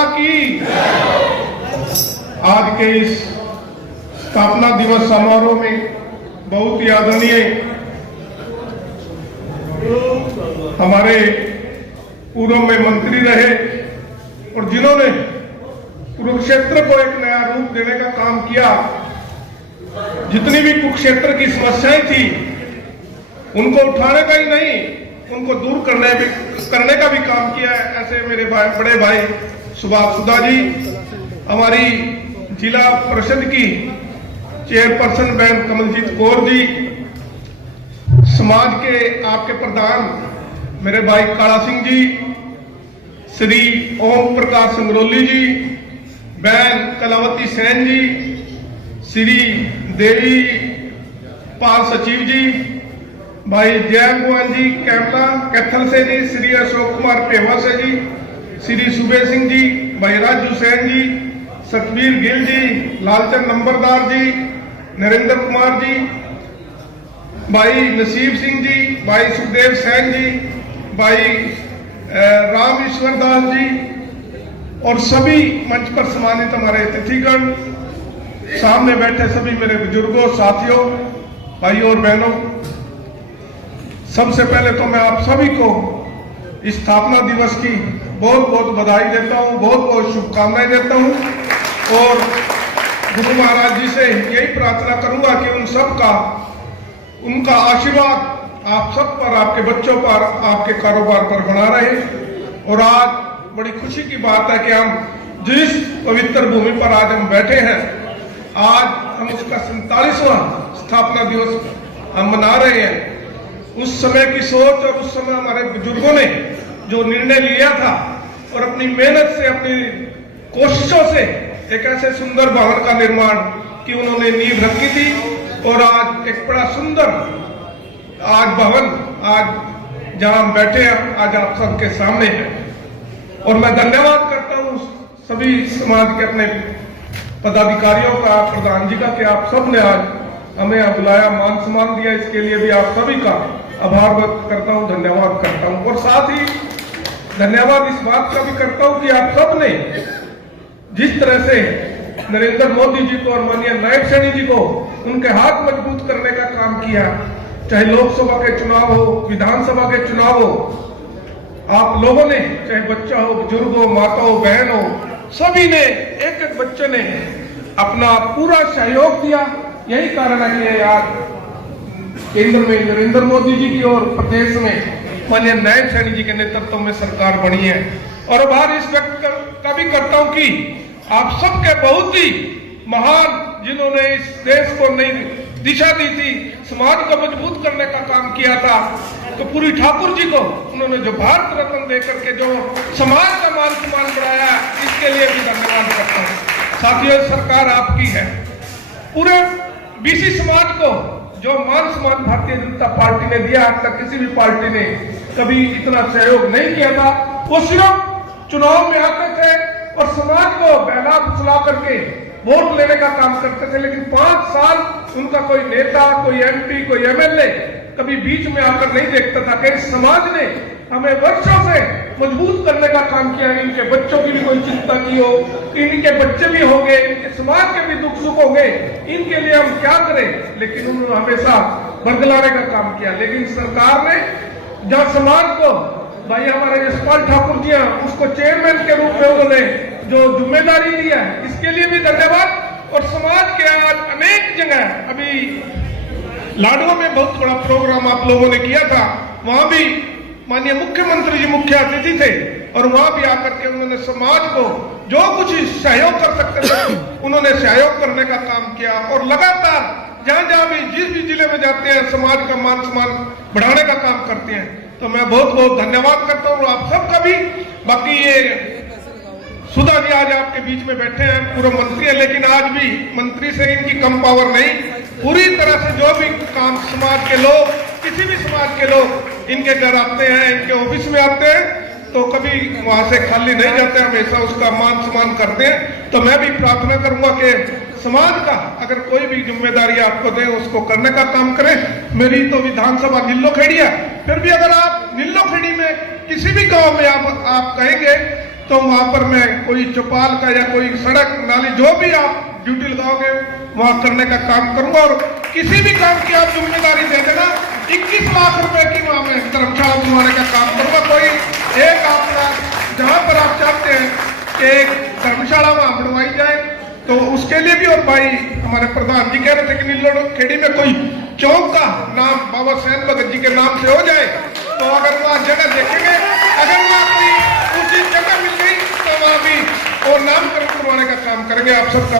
माता की। आज के इस स्थापना दिवस समारोह में बहुत ही आदरणीय हमारे पूर्व में मंत्री रहे और जिन्होंने कुरुक्षेत्र को एक नया रूप देने का काम किया, जितनी भी कुरुक्षेत्र की समस्याएं थी उनको उठाने का ही नहीं, उनको दूर करने का भी काम किया है। ऐसे मेरे बड़े भाई सुभाष सुधा जी, हमारी जिला परिषद की चेयरपर्सन बहन कमलजीत कौर जी, समाज के आपके प्रधान मेरे भाई काला सिंह जी, श्री ओम प्रकाश संगरोली जी, बहन कलावती सेन जी, श्री देवी पाल सचिव जी, भाई जय मोहन जी कैमला कैथल से जी, श्री अशोक कुमार पेवा से जी, श्री सुबे सिंह जी, भाई राजू सैन जी, सतबीर गिल जी, लालचंद नंबरदार जी, नरेंद्र कुमार जी, भाई नसीब सिंह जी, भाई सुखदेव सैन जी, भाई राम ईश्वर दास जी और सभी मंच पर सम्मानित हमारे अतिथिगण, सामने बैठे सभी मेरे बुजुर्गों, साथियों, भाइयों और बहनों, सबसे पहले तो मैं आप सभी को इस स्थापना दिवस की बहुत बहुत बधाई देता हूं, बहुत बहुत शुभकामनाएं देता हूं और गुरु महाराज जी से यही प्रार्थना करूंगा कि उन सब का उनका आशीर्वाद आप सब पर, आपके बच्चों पर, आपके कारोबार पर बना रहे। और आज बड़ी खुशी की बात है कि हम जिस पवित्र भूमि पर आज हम बैठे हैं, आज हम उसका 47वां स्थापना दिवस हम मना रहे हैं। उस समय की सोच और उस समय हमारे बुजुर्गों ने जो निर्णय लिया था और अपनी मेहनत से, अपनी कोशिशों से एक ऐसे सुंदर भवन का निर्माण की उन्होंने नींव रखी थी और आज एक बड़ा सुंदर आज भवन, आज जहां हम बैठे हैं, आज आप सबके सामने है। और मैं धन्यवाद करता हूं सभी समाज के अपने पदाधिकारियों का, प्रधान जी का, कि आप सब ने आज हमें बुलाया, मान सम्मान दिया, इसके लिए भी आप सभी का आभार व्यक्त करता हूं, धन्यवाद करता हूं। और साथ ही धन्यवाद इस बात का भी करता हूं कि आप सब ने जिस तरह से नरेंद्र मोदी जी को और माननीय नायब सैनी जी को उनके हाथ मजबूत करने का काम किया, चाहे लोकसभा के चुनाव हो, विधानसभा के चुनाव हो, आप लोगों ने, चाहे बच्चा हो, बुजुर्ग हो, माता हो, बहन हो, सभी ने, एक एक बच्चे ने अपना पूरा सहयोग दिया। यही कारण है कि आज केंद्र में नरेंद्र मोदी जी की और प्रदेश में माननीय नायब सैनी जी के नेतृत्व में सरकार बनी है। और आभार इस व्यक्त का भी करता हूं कि आप सबके बहुत ही महान, जिन्होंने इस देश को नई दिशा दी थी, समाज को मजबूत करने का काम किया था, तो पूरी ठाकुर जी को उन्होंने जो भारत रत्न देकर के जो समाज का मान सम्मान बढ़ाया, इसके लिए भी धन्यवाद करता हूँ। साथियों, सरकार आपकी है। पूरे बीसी समाज को जो मान सम्मान भारतीय जनता पार्टी ने दिया, आज तक किसी भी पार्टी ने कभी इतना सहयोग नहीं किया था। वो सिर्फ चुनाव में आते थे और समाज को बहला फुसला करके वोट लेने का काम करते थे, लेकिन 5 साल उनका कोई नेता, कोई एमपी, कोई एमएलए कभी बीच में आकर नहीं देखता था कि समाज ने हमें वर्षों से मजबूत करने का काम किया। इनके बच्चों की भी कोई चिंता की हो, इनके बच्चे भी होंगे, इनके समाज के भी दुख सुख होंगे, इनके लिए हम क्या करें, लेकिन उन्होंने हमेशा बरगलाने का काम किया। लेकिन सरकार ने जहां समाज को, भाई हमारे यशपाल ठाकुर जी हैं, उसको चेयरमैन के रूप में उन्होंने जो जिम्मेदारी दी है, इसके लिए भी धन्यवाद। और समाज के आज अनेक जगह, अभी लाडवा में बहुत बड़ा प्रोग्राम आप लोगों ने किया था, वहां भी माननीय मुख्यमंत्री जी मुख्य अतिथि थे और वहां भी आकर के उन्होंने समाज को जो कुछ सहयोग कर सकते थे उन्होंने सहयोग करने का काम किया। और लगातार जहां जहां भी जिस भी जिले में जाते हैं, समाज का मान सम्मान बढ़ाने का काम करते हैं। तो मैं बहुत बहुत धन्यवाद करता हूँ आप सबका भी। बाकी ये सुधा जी आज आपके बीच में बैठे हैं, पूर्व मंत्री है, लेकिन आज भी मंत्री से इनकी कम पावर नहीं। पूरी तरह से जो भी काम समाज के लोग, किसी भी समाज के लोग इनके घर आते हैं, इनके ऑफिस में आते हैं, तो कभी वहां से खाली नहीं जाते, हमेशा उसका मान सम्मान करते हैं। तो मैं भी प्रार्थना करूंगा कि समाज का अगर कोई भी जिम्मेदारी आपको दे, उसको करने का काम करें। मेरी तो विधानसभा नीलोखेड़ी है, फिर भी अगर आप नीलोखेड़ी में किसी भी गांव में आप कहेंगे तो वहां पर मैं कोई चौपाल का या कोई सड़क नाली जो भी आप ड्यूटी लगाओगे वहां करने का काम करूंगा। और किसी भी काम की आप जिम्मेदारी दे देना, 21 लाख रुपए की वहां में धर्मशाला बनवाने का काम करूंगा। कोई एक आपका जहां पर आप चाहते हैं कि एक धर्मशाला वहां बनवाई जाए तो उसके लिए भी। और भाई हमारे प्रधान जी कह रहे थे कि नीलोड़ खेड़ी में कोई चौक का नाम बाबा सैन भगत जी के नाम से हो जाए, तो अगर वहां जगह देखेंगे, अगर वहां कोई उसी जगह मिल गई तो वहां भी और नामकरण करवाने का काम करेंगे। आप सबका